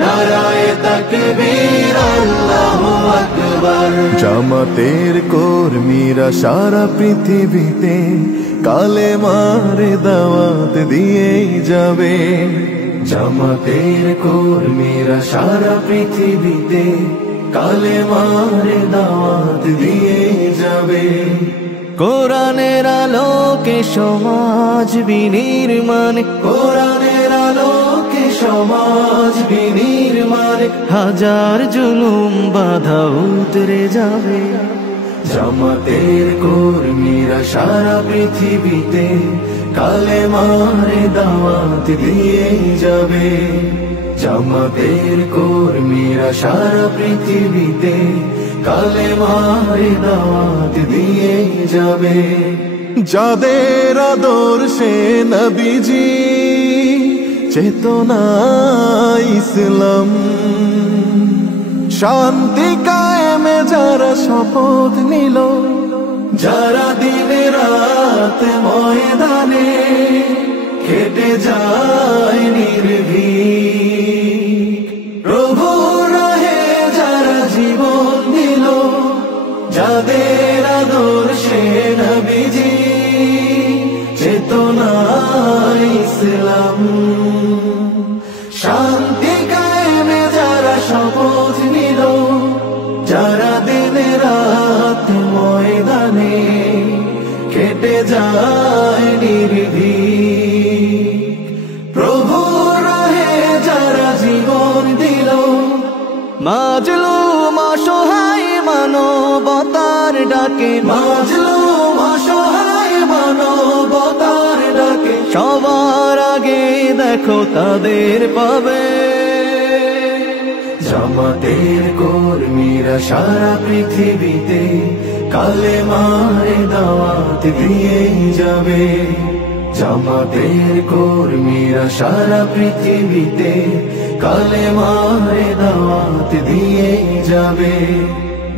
নারায়ে তাকবীর আল্লাহু আকবার। জামাতের কর্মীরা সারা পৃথিবীতে কালেমার দাওয়াত দিয়েই যাবে। জামাতের কর্মীরা সারা পৃথিবীতে কালেমার দাওয়াত দিয়েই যাবে। কোরআনের আলোকে সমাজ বিনির্মাণ, কোরআনের আলোকে সমাজ বিনির্মাণ, হাজার জুলুম বাধা উতরে যাবে। জামাতের কর্মীরা সারা পৃথিবীতে কালেমার দাওয়াত দিয়ে যাবে। জামাতের কর্মীরা সারা পৃথিবীতে কালেমার দাওয়াত দিয়ে যাবে। যাদের আদর্শে নবীজি চেতনা ইসলাম, শান্তি কায়েমে যারা শপথ নিল, যারা দিনে রাত ময়দানে খেটে যায় নির্ভীক, প্রভু রাহে যারা জীবন দিল, যাদের আদর্শে নবীজি চেতনা ইসলাম, শান্তি কায়েমে যারা শপথ নিল, যারা দিনে রাত ময়দানে কেটে যায় নির্ভীক, প্রভু রাহে যারা জীবন দিল, মাজলুম অসহায় মানবতার ডাকে, মাজলুম অসহায় মানবতার ডাকে, সবার আগে দেখো তাদের পাবে। জামাতের কর্মীরা সারা পৃথিবীতে কালেমার দাওয়াত দিয়ে যাবে। জামাতের কর্মীরা সারা পৃথিবীতে কালেমার দাওয়াত দিয়ে যাবে।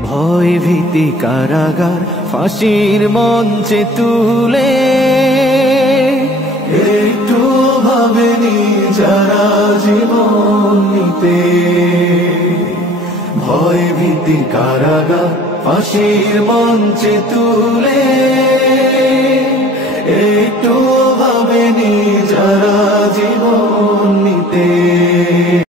ভয় ভীতি কারাগার ফাঁসির মঞ্চে তুলে একটু ভাবেনি যারা জীবন নিতে। ভয় ভীতি কারাগার ফাঁসির মঞ্চে তুলে একটু ভাবেনি যারা জীবন